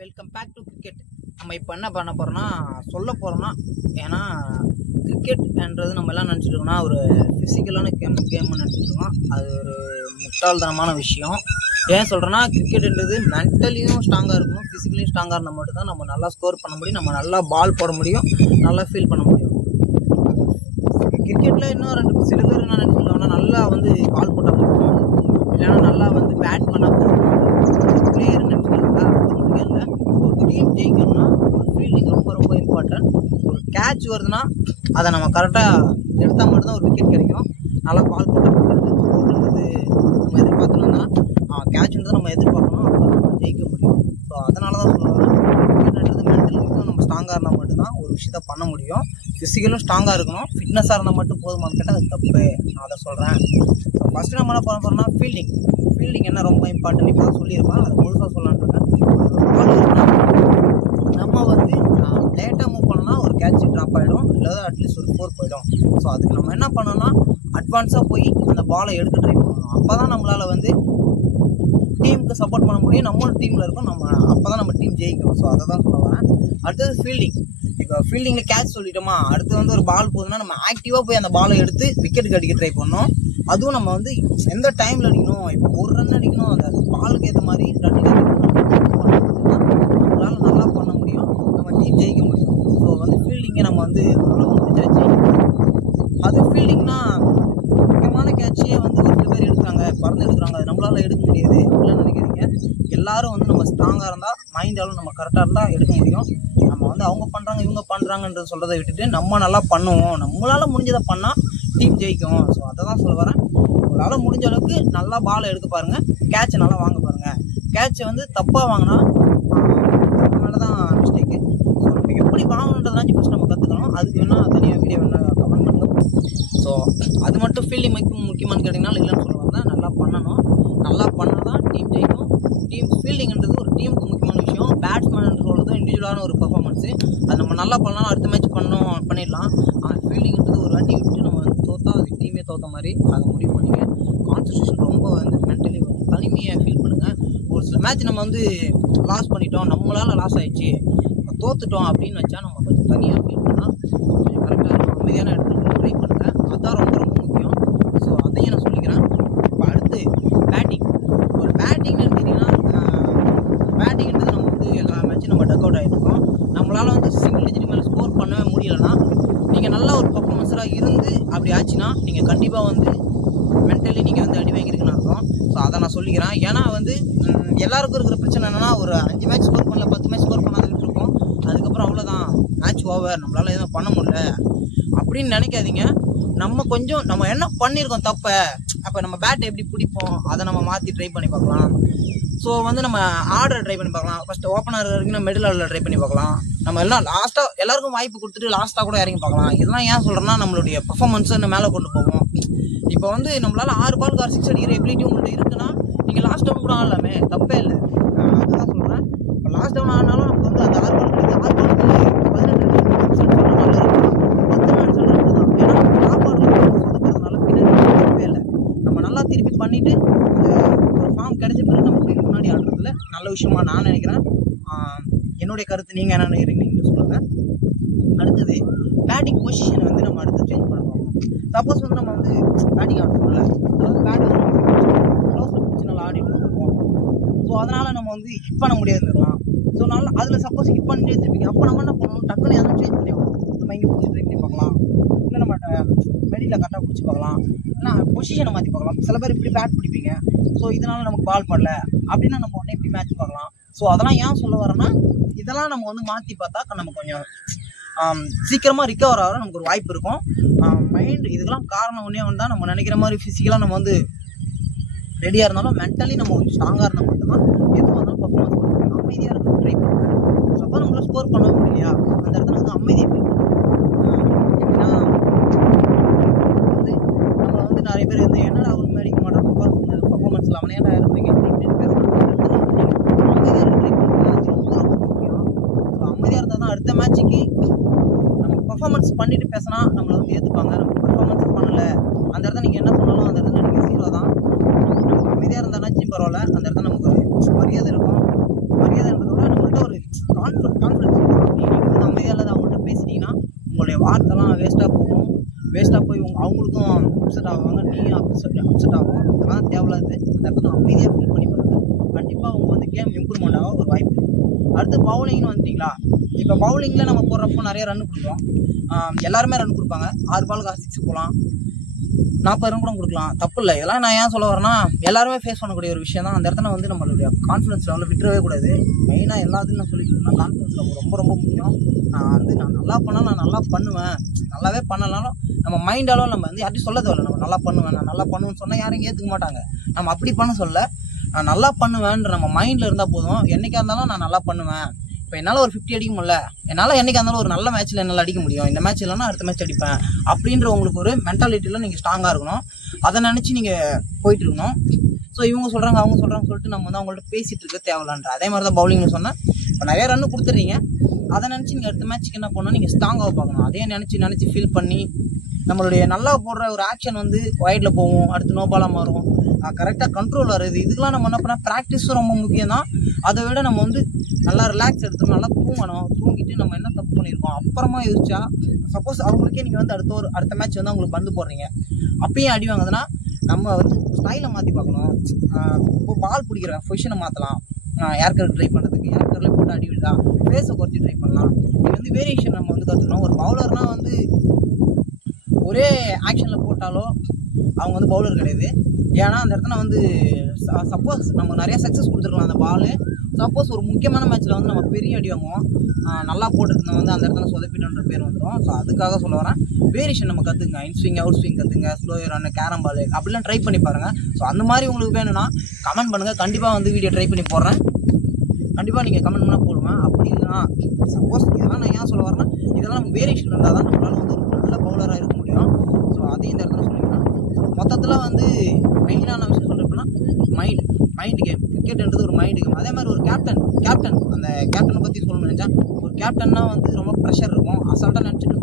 Welcome back to cricket. நம்ம இப்போ என்ன பண்ண போகிறோம்னா ஏன்னா கிரிக்கெட்ன்றது நம்ம எல்லாம் நினச்சிட்டு இருக்கோம்னா ஒரு ஃபிசிக்கலான கேம்னு நினச்சிட்டு இருக்கோம். அது ஒரு முட்டாள்தனமான விஷயம். ஏன் சொல்கிறேன்னா, கிரிக்கெட்ன்றது மென்டலியும் ஸ்ட்ராங்காக இருக்கணும், ஃபிசிக்கலியும் ஸ்ட்ராங்காக இருந்தால் மட்டும்தான் நம்ம நல்லா ஸ்கோர் பண்ண முடியும், நம்ம நல்லா பால் போட முடியும், நல்லா ஃபீல் பண்ண முடியும். கிரிக்கெட்டில் இன்னும் சில பேர் என்ன நினச்சிருக்காங்கன்னா, நல்லா பால் போட்டால் போதும், இல்லைன்னா நல்லா பேட் பண்ணால் போதும், பிளேயர் நினச்சிருக்காங்க. அது முக்கியம் இல்லை. ஒரு டீம் ஜெயிக்கணும்னா ஃபீல்டிங் ரொம்ப ரொம்ப இம்பார்ட்டன்ட். ஒரு கேட்ச் வருதுன்னா அதை நம்ம கரெக்டாக எடுத்தால் மட்டும்தான் ஒரு விக்கெட் கிடைக்கும். நல்லா பால் போட்டது நம்ம எதிர்பார்த்தோம்னா கேட்ச்ன்றது நம்ம எதிர்பார்க்கணும், அப்போ நம்ம ஜெயிக்க முடியும். ஸோ அதனால தான் சொல்லுவாங்க, கிரிக்கெட்ன்றது மென்டலிக்கும் நம்ம ஸ்ட்ராங்காக இருந்தால் மட்டும்தான் ஒரு விஷயத்த பண்ண முடியும். ஃபிசிக்கலும் ஸ்ட்ராங்காக இருக்கணும், ஃபிட்னஸாக இருந்தால் மட்டும் போதுமானு கேட்டால் அது தப்பு. நான் அதை சொல்கிறேன். ஸோ ஃபஸ்ட்டு நம்ம என்ன பண்ண போகிறோம்னா, ஃபீல்டிங் என்ன ரொம்ப இம்பார்ட்டன்ட் இப்போ தான் சொல்லியிருப்பேன், அதை முழுசாக சொல்லலான்ருக்கேன். நம்ம லேட்டாக மூவ் பண்ணோம்னா ஒரு கேட்ச் ட்ராப் ஆகிடும், இல்லை அட்லீஸ்ட் ஒரு 4 போயிடும். ஸோ அதுக்கு நம்ம என்ன பண்ணோம்னா, அட்வான்ஸாக போய் அந்த பாலை எடுக்க ட்ரை பண்ணணும். அப்போ தான் நம்மளால் டீமுக்கு சப்போர்ட் பண்ண முடியும், நம்மளும் டீமில் இருக்கும், அப்போ தான் நம்ம டீம் ஜெயிக்கும். ஸோ அதை தான் சொல்ல வரேன். அடுத்தது ஃபீல்டிங். இப்போ ஃபீல்டிங்கில் கேட்ச் சொல்லிட்டோமா, அடுத்து ஒரு பால் போகுதுன்னா நம்ம ஆக்டிவாக போய் அந்த பாலை எடுத்து விக்கெட்டுக்கு அடிக்க ட்ரை பண்ணணும். அதுவும் நம்ம எந்த டைமில் அடிக்கணும், இப்போ ஒரு ரன் அடிக்கணும், அந்த பாலுக்கு ஏற்ற மாதிரி ரன்னிங் நம்மளால் நல்லா பண்ண முடியும், நம்ம டீம் ஜெயிக்க முடியும். ஸோ ஃபீல்டிங்கை நம்ம ஓரளவு முடிஞ்சாச்சு. அது ஃபீல்டிங்னா முக்கியமான கேட்சே ஒரு சில பேர் எடுக்கிறாங்க, பறந்து எடுக்கிறாங்க, அது நம்மளால் எடுக்க முடியாது அப்படிலாம் நினைக்கிறீங்க. எல்லாரும் நம்ம ஸ்ட்ராங்காக இருந்தால், மைண்டாலும் நம்ம கரெக்டாக இருந்தால் எடுக்க முடியும். நம்ம அவங்க பண்ணுறாங்க இவங்க பண்ணுறாங்கன்றது சொல்கிறத விட்டுட்டு நம்ம நல்லா பண்ணுவோம், நம்மளால் முடிஞ்சதை பண்ணால் டீம் ஜெயிக்கும். ஸோ அதை தான் சொல்ல வரேன். உங்களால் முடிஞ்ச அளவுக்கு நல்லா பாலை எடுக்க பாருங்கள், கேட்சை நல்லா வாங்க பாருங்கள். கேட்சை தப்பாக வாங்கினா மேலே தான் மிஸ்டேக்கு. ஸோ நம்ம எப்படி வாங்கணுன்றதுலாம் ஃபஸ்ட் நம்ம கற்றுக்கணும். அதுக்கு வேணால் தனியாக வீடியோ வேணால் கமெண்ட் பண்ணுங்கள். ஸோ அது மட்டும் ஃபீல்டிங் முக்கியமானு கேட்டிங்கன்னா இல்லைன்னு சொல்லுவாங்க. நல்லா பண்ணணும், நல்லா பண்ணால் தான் டீம் ஜெயிக்கும். டீம் ஃபீல்டிங்ன்றது ஒரு டீமுக்கு முக்கியமான விஷயம். பேட்ஸ்மேன் சொல்கிறது இண்டிவிஜுவலான ஒரு பர்ஃபார்மன்ஸு, அது நம்ம நல்லா பண்ணலாம், அடுத்த மேட்ச் பண்ணிடலாம். ஆனால் ஃபீல்டிங்ன்றது ஒரு வாட்டி விட்டு நம்ம தோற்றா அது டீமே தோற்ற மாதிரி. அதை முடிவு பண்ணிங்க. கான்சன்ட்ரேஷன் ரொம்ப மென்டலி தனிமையை ஃபீல் பண்ணுங்கள். ஒரு சில மேட்ச் நம்ம லாஸ் பண்ணிட்டோம், நம்மளால் லாஸ் ஆகிடுச்சு, தோற்றுட்டோம் அப்படின்னு வச்சா நம்ம கொஞ்சம் தனியாக ஃபீல் பண்ணால் கொஞ்சம் கரெக்டாக இருக்கும். அமைதியான இடத்துல ட்ரை பண்ணுங்கள், அதுதான் ரொம்ப ரொம்ப முக்கியம். ஸோ அதையும் நான் சொல்லிக்கிறேன். இப்போ அடுத்து பேட்டிங். ஒரு பேட்டிங்னு எடுத்துக்கிட்டிங்கன்னா, பேட்டிங்ன்றது நம்ம எல்லா மேட்சும் நம்ம டக் அவுட் ஆகிருக்கோம். நம்மளால் சிங்கிள் டிஜிட் மேலே ஸ்கோர் பண்ணவே முடியலைன்னா, நீங்கள் நல்ல ஒரு பர்ஃபார்மன்ஸராக இருந்து அப்படி ஆச்சுன்னா நீங்கள் கண்டிப்பாக மென்டலி நீங்கள் அடி வாங்கியிருக்குன்னு அர்த்தம். ஸோ அதை நான் சொல்லிக்கிறேன். ஏன்னா எல்லாருக்கும் இருக்கிற பிரச்சனை என்னென்னா, ஒரு 5 மேட்ச் ஸ்கோர் பண்ணல, 10 மேட்ச் ஸ்கோர் பண்ணாதுக்கிட்டு இருக்கோம், அதுக்கப்புறம் அவ்வளோதான், மேட்ச் ஓவர், நம்மளால் எதுவும் பண்ண முடியல அப்படின்னு நினைக்காதீங்க. நம்ம என்ன பண்ணியிருக்கோம் தப்ப, அப்போ நம்ம பேட்டை எப்படி பிடிப்போம், அதை நம்ம மாற்றி ட்ரை பண்ணி பார்க்கலாம். ஸோ நம்ம ஆர்டர் ட்ரை பண்ணி பார்க்கலாம். ஃபஸ்ட்டு ஓப்பனர் வரைக்கும் மிடில் ஆர்டரில் ட்ரை பண்ணி பார்க்கலாம். நம்ம எல்லாம் லாஸ்ட்டாக எல்லாருக்கும் வாய்ப்பு கொடுத்துட்டு லாஸ்ட்டாக கூட இறங்கி பார்க்கலாம். இதெல்லாம் ஏன் சொல்கிறேன்னா, நம்மளுடைய பர்ஃபார்மன்ஸை மேலே கொண்டு போவோம். இப்போ நம்மளால் 6 பாலுக்கு 6 6 அடிக்கிற எபிலிட்டி உங்கள்கிட்ட இருக்குன்னா, நீங்கள் லாஸ்ட் டவுன் கூட ஆடலாமே, தப்பே இல்லை. அதுதான் சொல்கிறேன். இப்போ லாஸ்ட் டவுன் ஆனாலும் நமக்கு அந்த 6 பாலுக்கு 18 நல்லா இருக்கும், 10 ரன் சொல்கிறது தான். ஏன்னா நம்ம சாப்பாடு சொதக்கிறதுனால பின்னாடி தப்பே இல்லை. நம்ம நல்லா திருப்பி பண்ணிவிட்டு ஒரு ஃபார்ம் கிடைச்ச பிறகு நம்ம போய் முன்னாடி ஆடுறதுல நல்ல விஷயமா நான் நினைக்கிறேன். என்னுடைய கருத்து நீங்கள் என்ன நினைக்கிறீங்கன்னு சொல்லுங்கள். அடுத்தது பேட்டிங் பொசிஷனை நம்ம அடுத்து சேஞ்ச் பண்ண போகிறோம். சப்போஸ் நம்ம பேட்டிங் ஆட சொல்லல, அதாவது பேட்டிங் க்ளோஸில் பிடிச்சி நல்லா ஆடிட்டு இருக்கோம். ஸோ அதனால் நம்ம ஹிட் பண்ண முடியாது இருக்கலாம். ஸோ நல்லா அதில் சப்போஸ் ஹிட் பண்ணிட்டே இருந்திருப்பீங்க, அப்போ நம்ம என்ன பண்ணணும், டக்குன்னு எதாவது சேஞ்ச் பண்ணி ஆகணும். நம்ம இங்கே பிடிச்சி ட்ரை பண்ணி பார்க்கலாம், இல்லை நம்ம மெடியில் கரெக்டாக பிடிச்சி பார்க்கலாம், இல்லை பொசிஷனை மாற்றி பார்க்கலாம். சில பேர் இப்படி பேட் பிடிப்பீங்க, ஸோ இதனால் நமக்கு பால் படல அப்படின்னா நம்ம உடனே இப்படி மேட்ச் பார்க்கலாம். ஸோ அதெல்லாம் ஏன் சொல்ல வரேன்னா, இதெல்லாம் நம்ம மாற்றி பார்த்தா நம்ம கொஞ்சம் சீக்கிரமாக ரிக்கவர் ஆகிற நமக்கு ஒரு வாய்ப்பு இருக்கும். மைண்ட் இதுக்கெல்லாம் காரணம் ஒன்றே தான், நம்ம நினைக்கிற மாதிரி ஃபிசிக்கலாக நம்ம ரெடியாக இருந்தாலும் மென்டலி நம்ம ஸ்ட்ராங்காக இருந்தால் மட்டும்தான் எதுவும் வந்தாலும் பர்ஃபார்மன்ஸ் பண்ணுவோம். அமைதியாக இருக்க ட்ரை பண்ணுவேன். சப்போஸ் நம்மளால் ஸ்கோர் பண்ண முடியலையா, அந்த இடத்துல அமைதியை ஃபீல் பண்ணுவோம். எப்படின்னா நம்ம நிறைய பேர் என்னடா ஒன்றுமே அடிக்க மாட்டோம், பர்ஃபார்மன்ஸில் அவனே இருப்பீங்க அப்படின்னு பேசுகிறாங்க. அமைதியாக இருக்க ட்ரை பண்ணுவேன், அது ரொம்ப ரொம்ப முக்கியம். ஸோ அமைதியாக இருந்தால் தான் அடுத்த மேட்சுக்கு நம்ம பர்ஃபார்மன்ஸ் பண்ணிட்டு பேசினா நம்மளை ஏற்றுப்பாங்க. நம்ம பர்ஃபார்மன்ஸ் பண்ணலை, அந்த இடத்துல நீங்கள் என்ன சொன்னாலும் அந்த இடத்துல நீங்கள் 0 தான். நம்ம அமைதியாக இருந்தாலும் பரவாயில்ல, அந்த இடத்துல நமக்கு ஒரு மரியாதை இருக்கும். மரியாதைன்றதோட நம்மள்ட்ட ஒரு கான்ஃபிடன்ஸ் நீங்கள் வந்து அமைதியாக அவங்கள்ட்ட பேசிட்டீங்கன்னா உங்களுடைய வார்த்தைலாம் வேஸ்ட்டாக போய் அவங்களுக்கும் அப்செட் ஆவாங்க, நீயும் அப்செட் ஆகும். அதெல்லாம் தேவையில்லாது. அந்த இடத்துல அமைதியாக ஃபீல் பண்ணி பாருங்க. கண்டிப்பாக அவங்க வந்து கேம் இம்ப்ரூவ்மெண்ட் ஆக ஒரு வாய்ப்பு இருக்குது. அடுத்து பவுலிங்னு வந்துட்டீங்களா, இப்போ பவுலிங்கில் நம்ம போடுறப்போ நிறைய ரன் கொடுக்குறோம். எல்லாருமே ரன் கொடுப்பாங்க. 6 பாலுக்கு 6 போகலாம், 40 ரன் கூட கொடுக்கலாம், தப்பு இல்லை. இதெல்லாம் நான் ஏன் சொல்ல வரேன்னா, எல்லாருமே ஃபேஸ் பண்ணக்கூடிய ஒரு விஷயம் தான். அந்த இடத்துல வந்து நம்மளுடைய கான்ஃபிடன்ஸ் லெவலில் விட்டுறவே கூடாது. மெயினாக எல்லாத்தையும் நான் சொல்லிக்கிறேன், கான்ஃபிடன்ஸ் லெவல் ரொம்ப ரொம்ப முக்கியம். நான் நல்லா பண்ணால் நான் நல்லா பண்ணுவேன், நல்லாவே பண்ணலாலும் நம்ம மைண்டாலும் நம்ம வந்து யார்ட்டையும் சொல்ல தேவையில்ல. நம்ம நல்லா பண்ணுவேன், நான் நல்லா பண்ணுவேன்னு சொன்னால் யாரும் ஏற்றுக்க மாட்டாங்க. நம்ம அப்படி பண்ண சொல்ல, நான் நல்லா பண்ணுவேன்ற நம்ம மைண்டில் இருந்தால் போதும். என்றைக்கா இருந்தாலும் நான் நல்லா பண்ணுவேன். இப்போ என்னால் ஒரு 50 அடிக்க முடியல, என்னால் என்றைக்கா இருந்தாலும் ஒரு நல்ல மேட்ச்சில் என்னால் அடிக்க முடியும், இந்த மேட்ச் இல்லைன்னா அடுத்த மேட்ச் அடிப்பேன் அப்படின்ற உங்களுக்கு ஒரு மென்டாலிட்டியில் நீங்கள் ஸ்ட்ராங்காக இருக்கணும். அதை நினச்சி நீங்கள் போயிட்டு இருக்கணும். ஸோ இவங்க சொல்கிறாங்க அவங்க சொல்கிறாங்கன்னு சொல்லிட்டு நம்ம வந்து அவங்கள்ட்ட பேசிகிட்டு இருக்க தேவையில்லைன்ற அதே மாதிரி தான் பவுலிங்னு சொன்னேன். இப்போ நிறைய ரன் கொடுத்துட்றீங்க, அதை நினச்சி நீங்கள் அடுத்த மேட்ச்சுக்கு என்ன பண்ணணும், நீங்கள் ஸ்ட்ராங்காக பார்க்கணும். அதே நினச்சி ஃபீல் பண்ணி நம்மளுடைய நல்லா போடுற ஒரு ஆக்ஷன் வந்து வைடில் போகும், அடுத்து நோபாலாக மாறும், கரெக்டாக கண்ட்ரோல் வருது. இதுக்கெல்லாம் நம்ம என்ன பண்ணால் ப்ராக்டிஸும் ரொம்ப முக்கியம் தான். அதை விட நம்ம வந்து நல்லா ரிலாக்ஸ் எடுத்துக்கணும், நல்லா தூங்கணும். தூங்கிட்டு நம்ம என்ன தப்பு பண்ணியிருக்கோம் அப்புறமா யோசிச்சா, சப்போஸ் அவங்களுக்கே நீங்கள் வந்து அடுத்த மேட்ச் வந்து அவங்களுக்கு பந்து போடுறீங்க, அப்பயும் அடி வாங்குதுன்னா நம்ம வந்து ஸ்டைலை மாற்றி பார்க்கணும். இப்போ பால் பிடிக்கிற பொசிஷனை மாற்றலாம், ஏர்கருக்கு ட்ரை பண்ணுறதுக்கு ஏர்கரில் போட்டு அடி விடுதா, ஃபேஸை குறைச்சி ட்ரை பண்ணலாம். இது வந்து வேரியேஷன் நம்ம வந்து கற்றுக்கணும். ஒரு பவுலர்னால் வந்து ஒரே ஆக்ஷனில் போட்டாலோ அவங்க வந்து பவுலர் கிடையாது. ஏன்னா அந்த இடத்துல வந்து சப்போஸ் நம்ம நிறைய சக்ஸஸ் கொடுத்துருக்கலாம் அந்த பாலு, சப்போஸ் ஒரு முக்கியமான மேட்ச்சில் வந்து நம்ம பெரிய அடி வாங்குவோம், நல்லா போட்டுருந்தோம் வந்து அந்த இடத்துல சொதப்பிட்டோன்ற பேர் வந்துடும். ஸோ அதுக்காக சொல்ல வரேன், வேரியேஷன் நம்ம கற்றுங்க. இன்ஸ்விங் அவுட் ஸ்விங் கற்றுங்க, ஸ்லோ ரன், கேரம் பால் அப்படிலாம் ட்ரை பண்ணி பாருங்கள். ஸோ அந்த மாதிரி உங்களுக்கு வேணும்னா கமெண்ட் பண்ணுங்கள், கண்டிப்பாக வந்து வீடியோ ட்ரை பண்ணி போடுறேன். கண்டிப்பாக நீங்கள் கமெண்ட் பண்ணால் போடுவேன். அப்படி இல்லைனா சப்போஸ் இதெல்லாம் நான் ஏன் சொல்ல வரேன்னா, இதெல்லாம் நமக்கு வேரியேஷன் இருந்தால் தான் நம்மளால் வந்து ஒரு நல்ல பவுலராக இருக்க முடியும். ஸோ அதையும் இந்த இடத்துல சொல்லிக்கிறேன். மொத்தத்தில் வந்து மெயினான விஷயம் சொல்கிறப்பன்னா மைண்ட் கேம். கிரிக்கெட்ன்றது ஒரு மைண்டு கேம். அதே மாதிரி ஒரு கேப்டன் அந்த கேப்டனை பற்றி சொல்லணும்னு நினச்சா, ஒரு கேப்டன்னா வந்து ரொம்ப ப்ரெஷர் இருக்கும். அசால்ட்டாக நினச்சிட்டு